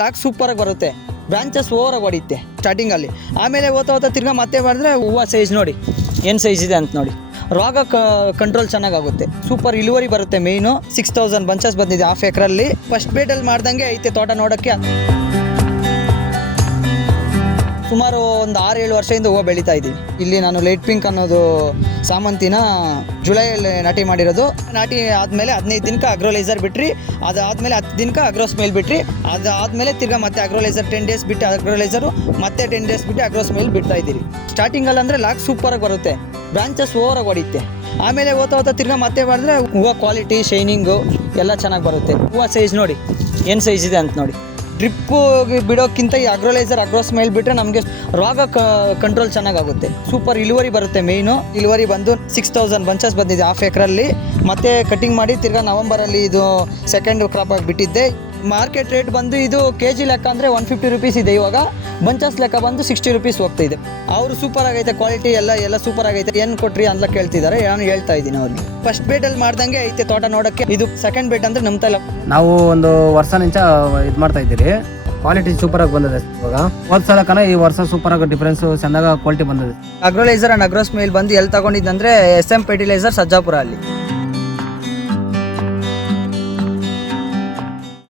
Lock super ಆಗಿ ಬರುತ್ತೆ, branches over ಆಗಿ ಹೊಡಿಯುತ್ತೆ ಸ್ಟಾರ್ಟಿಂಗ್ ಅಲ್ಲಿ. ಆಮೇಲೆ ಓದ್ತಾ ತಿರ್ಗಾ ಮತ್ತೆ ಮಾಡಿದ್ರೆ ಹೂವು ಸೈಜ್ ನೋಡಿ ಏನು ಸೈಜ್ ಇದೆ ಅಂತ ನೋಡಿ. ರೋಗ ಕಂಟ್ರೋಲ್ ಚೆನ್ನಾಗುತ್ತೆ, ಸೂಪರ್ ಇಳುವರಿ ಬರುತ್ತೆ. ಮೇಯ್ನು 6000 ಬಂಚಸ್ ಬಂದಿದೆ ಹಾಫ್ ಎಕರಲ್ಲಿ. ಫಸ್ಟ್ ಬೇಟಲ್ಲಿ ಮಾಡ್ದಂಗೆ ಐತೆ ತೋಟ ನೋಡೋಕ್ಕೆ. ಸುಮಾರು ಒಂದು 6-7 ವರ್ಷದಿಂದ ಹೂವು ಬೆಳೀತಾ ಇದ್ದೀವಿ. ಇಲ್ಲಿ ನಾನು ಲೈಟ್ ಪಿಂಕ್ ಅನ್ನೋದು ಸಾಮಂತಿನ ಜುಲೈಯಲ್ಲಿ ನಾಟಿ ಮಾಡಿರೋದು. ನಾಟಿ ಆದಮೇಲೆ 15 ದಿನಕ್ಕೆ ಅಗ್ರೋಲೈಸರ್ ಬಿಟ್ರಿ, ಅದಾದಮೇಲೆ 10 ದಿನಕ್ಕೆ ಅಗ್ರೋಸ್ ಮೇಲ್ ಬಿಟ್ರಿ, ಅದಾದಮೇಲೆ ತಿರ್ಗಾ ಮತ್ತೆ ಅಗ್ರೋಲೈಸರ್ 10 ಡೇಸ್ ಬಿಟ್ಟು ಅಗ್ರೋಲೈಸರು, ಮತ್ತೆ 10 ಡೇಸ್ ಬಿಟ್ಟು ಅಗ್ರೋಸ್ ಮೇಲ್ ಬಿಡ್ತಾ ಇದ್ದೀರಿ. ಸ್ಟಾರ್ಟಿಂಗಲ್ಲಿ ಅಂದರೆ ಲಾಕ್ ಸೂಪರಾಗಿ ಬರುತ್ತೆ, ಬ್ರಾಂಚಸ್ ಓವರ್ ಆಗಿ ಹೊಡಿಯುತ್ತೆ. ಆಮೇಲೆ ಓದ್ತಾ ತಿರ್ಗಾ ಮತ್ತೆ ಮಾಡಿದ್ರೆ ಹೂವು ಕ್ವಾಲಿಟಿ ಶೈನಿಂಗು ಎಲ್ಲ ಚೆನ್ನಾಗಿ ಬರುತ್ತೆ. ಹೂವು ಸೈಜ್ ನೋಡಿ ಏನು ಸೈಜ್ ಇದೆ ಅಂತ ನೋಡಿ. ಡ್ರಿಪ್ಪು ಬಿಡೋಕ್ಕಿಂತ ಈ ಅಗ್ರೋಸ್ ಮೇಲೆ ಬಿಟ್ಟರೆ ನಮಗೆ ರೋಗ ಕಂಟ್ರೋಲ್ ಚೆನ್ನಾಗುತ್ತೆ, ಸೂಪರ್ ಇಳುವರಿ ಬರುತ್ತೆ. ಮೇಯ್ನು ಇಳುವರಿ ಬಂದು 6000 ಬಂಚಸ್ ಬಂದಿದೆ ಹಾಫ್ ಎಕರಲ್ಲಿ. ಮತ್ತೆ ಕಟಿಂಗ್ ಮಾಡಿ ತಿರ್ಗಾ ನವಂಬರಲ್ಲಿ ಇದು ಸೆಕೆಂಡ್ ಕ್ರಾಪ್ ಆಗಿ ಬಿಟ್ಟಿದ್ದೆ. ಮಾರ್ಕೆಟ್ ರೇಟ್ ಬಂದು ಇದು KG ಲೆಕ್ಕ ಅಂದರೆ 150 ರುಪೀಸ್ ಇದೆ. ಇವಾಗ ಬಂಚಸ್ ಲೆಕ್ಕ ಬಂದು 60 ರುಪೀಸ್ ಹೋಗ್ತಾಯಿದೆ. ಅವರು ಸೂಪರ್ ಆಗೈತೆ, ಕ್ವಾಲಿಟಿ ಎಲ್ಲ ಸೂಪರ್ ಆಗೈತೆ. ಏನು ಕೊಟ್ರಿ ಅಂತ ಕೇಳ್ತಿದ್ದಾರೆ, ನಾನು ಹೇಳ್ತಾ ಇದ್ದೀನಿ ಅವ್ರಿಗೆ. ಫಸ್ಟ್ ಬೇಟಲ್ಲಿ ಮಾಡ್ದಂಗೆ ಐತೆ ತೋಟ ನೋಡೋಕ್ಕೆ. ಇದು ಸೆಕೆಂಡ್ ಬೇಟ್ ಅಂದರೆ ನಂಬ್ತಾ ಇಲ್ಲ. ನಾವು ಒಂದು ವರ್ಷನಿಂದ ಇದು ಮಾಡ್ತಾ ಇದ್ದೀರಿ, ಕ್ವಾಲಿಟಿ ಸೂಪರ್ ಆಗಿ ಬಂದಿದೆ. ಇವಾಗ ಹೋದ್ ಸಲಕನ ಈ ವರ್ಷ ಸೂಪರ್ ಆಗಿ ಡಿಫ್ರೆನ್ಸ್ ಚೆಂದಾಗ ಕ್ವಾಲಿಟಿ ಬಂದಿದೆ. ಅಗ್ರೋಲೈಸರ್ ಅಂಡ್ ಅಗ್ರೋಸ್ ಮೇಲ್ ಬಂದು ಎಲ್ಲಿ ತಗೊಂಡಿದ್ದಂದ್ರೆ SM ಫರ್ಟಿಲೈಸರ್ ಸಜ್ಜಾಪುರ ಅಲ್ಲಿ.